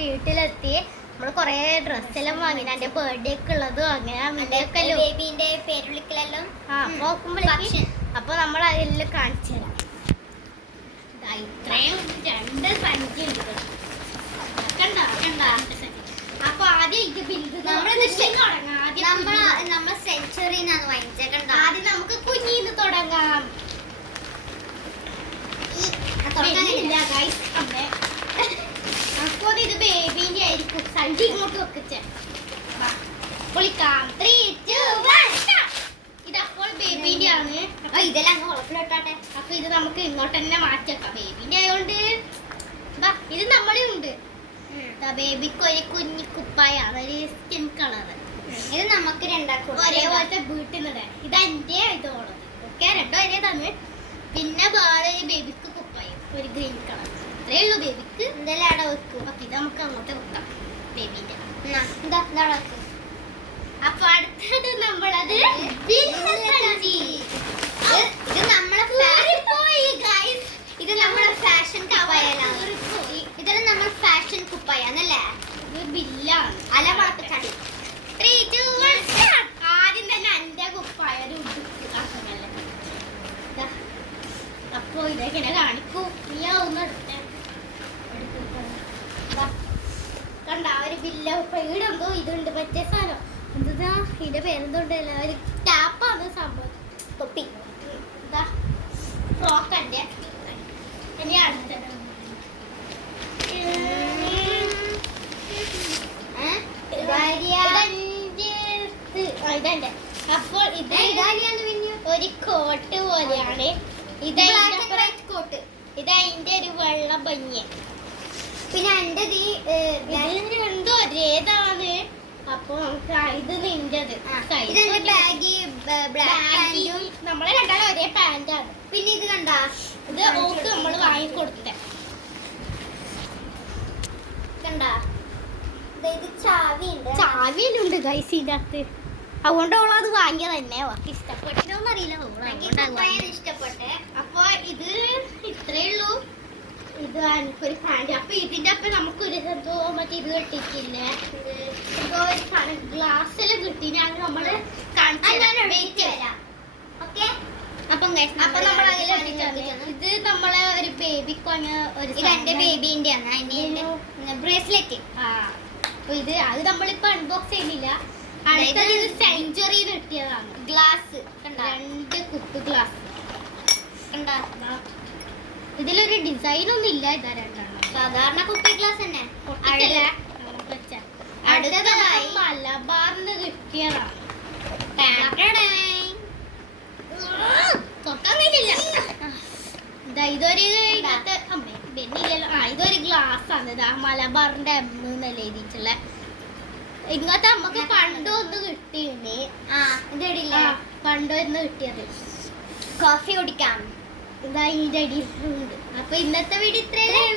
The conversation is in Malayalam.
വീട്ടിലെത്തി. നമ്മള് കൊറേ ഡ്രസ്സെല്ലാം വാങ്ങി, എന്റെ ബർത്ത്ഡേ ഒക്കെ ഉള്ളതും അങ്ങനെ ബേബിന്റെ പേരുവിളിക്കലെല്ലാം. അപ്പൊ നമ്മൾ അതെല്ലാം കാണിച്ചു തരാം. ഇത്രയും 2 സഞ്ചി ഉണ്ട്. അപ്പൊ ആദ്യം ഇത് നമ്മൾ സെഞ്ചുറിന്നാണ് വാങ്ങിച്ചത്. ആദ്യം നമുക്ക് കുഞ്ഞിന്ന് തുടങ്ങാം. അപ്പോൾ ഇത് ബേബിന്റെ ആയിരിക്കും. സഞ്ചി ഇങ്ങോട്ട് വെക്കിച്ച പൊളിക്കാം. 3, 2, 1. ഇതപ്പോൾ ബേബിന്റെ ആണ്. ഇതെല്ലാം കുളത്തിലോട്ടെ. അപ്പൊ ഇത് നമുക്ക് ഇങ്ങോട്ട് തന്നെ മാറ്റിവെക്കാം. ബേബിന്റെ ആയതുകൊണ്ട് ഇത് നമ്മുടെ ഉണ്ട്. ബേബിക്ക് ഒരു കുഞ്ഞി കുപ്പായാണ്, ഒരു സ്കിൻ കളറ്. ഇത് നമുക്ക് രണ്ടാക്കും ഒരേപോലത്തെ വീട്ടിൽ നിന്ന്. ഇത് എന്റെ ഇതോളത്. ഓക്കെ, രണ്ടോ ഒരേ തന്നെ. പിന്നെ വേറെ ബേബിക്ക് കുപ്പായം ഒരു ഗ്രീൻ കളർ. ഇത്രേ ഉള്ളൂ ബേബിക്ക്. എന്തെല്ലാം അവിടെ വെക്കും. അപ്പൊ ഇത് നമുക്ക് അങ്ങോട്ട് വെക്കാം ബേബിന്റെ. അപ്പൊ അടുത്തത് നമ്മളത് ഇത് നമ്മളെ ഫാഷൻ കുപ്പായാണ്. ഇതെല്ലാം നമ്മൾ ഫാഷൻ കുപ്പായാന്നല്ലേ. ഇത് ബില്ലാണ്. അലമാട്ടക്കടി. 3, 2, 1. ആദ്യം തന്നെ എന്റെ കുപ്പായ അപ്പൊ ഇതെങ്ങനെ കാണിക്കൂ. കണ്ട ഒരു ബില്ല ഇടെന്തോ ഇതുണ്ട്. മറ്റേ സാധനം എന്താ ഇതിന്റെ പേരെന്തോണ്ടല്ലോ, ഒരു ടാപ്പാണ് സംഭവം. തൊപ്പി ഫ്രോക്കന്റെ. ഇനി അടുത്തത് ഇതെന്റെ. അപ്പോൾ ഇത് ഒരു കോട്ട് പോലെയാണ്. ഇത് കോട്ട്. ഇത് അതിന്റെ ഒരു വെള്ള ഭംഗി. പിന്നെ എന്റെ രണ്ടും ഒരേതാണ്. അപ്പൊ നമുക്ക് ഇത് നിന്റത്. നമ്മളെ രണ്ടാളും ഒരേ പാന്റാണ്. പിന്നെ ഇത് കണ്ട, ഇത് ഓക്ക് നമ്മള് വാങ്ങിക്കൊടുത്ത കണ്ട. ഇത് ചാവിയുണ്ട് ഗൈസ് ഇതിന്റെ അകത്ത്. അതുകൊണ്ട് അവളത് വാങ്ങിയത് തന്നെ. അവർക്ക് ഇഷ്ടപ്പെട്ടിട്ടോന്ന് അറിയില്ല. ഇഷ്ടപ്പെട്ടെ. അപ്പൊ ഇത് ഇത്രേ ഉള്ളൂ. ഇത് എനിക്കൊരു പാന്റ്. അപ്പൊ ഇതിന്റെ അപ്പൊ നമുക്കൊരു എന്തോ മറ്റേ ഇത് കിട്ടിയിട്ടില്ലേ, എന്തോ ഒരു ഗ്ലാസ്സിൽ കിട്ടി. ഞാൻ നമ്മള് ഇത് നമ്മളെ ഒരു ബേബിക്ക് എന്റെ ബേബിന്റെ ബ്രേസ്ലെറ്റ്. അപ്പൊ ഇത് അത് നമ്മളിപ്പോ അൺബോക്സ് ചെയ്യുന്നില്ല. അടുത്തത് ഇത് സെഞ്ചുറിയിൽ കിട്ടിയതാണ്. ഗ്ലാസ് 2 കുപ്പി ഗ്ലാസ്. ഇതിലൊരു ഡിസൈൻ ഒന്നും ഇല്ല. ഇതാ 2 സാധാരണ കുപ്പി ഗ്ലാസ് തന്നെ. അടുത്തതായി മലബാറിന് കിട്ടിയതാണ്. ഇതൊരു ഇതൊരു ഗ്ലാസ് ആണ്. ഇതാ മലബാറിന്റെ എന്നല്ലേ എഴുതിയിട്ടുള്ള. ഇങ്ങനത്തെ നമുക്ക് പണ്ടൊന്ന് കിട്ടിയില്ലേ, പണ്ടൊന്ന് കിട്ടിയത്. കോഫി കുടിക്കാം. ഇതാ ഇതിന്റെ അടിയിലുണ്ട്. അപ്പൊ ഇന്നത്തെ വീഡിയോ ഇത്രയും.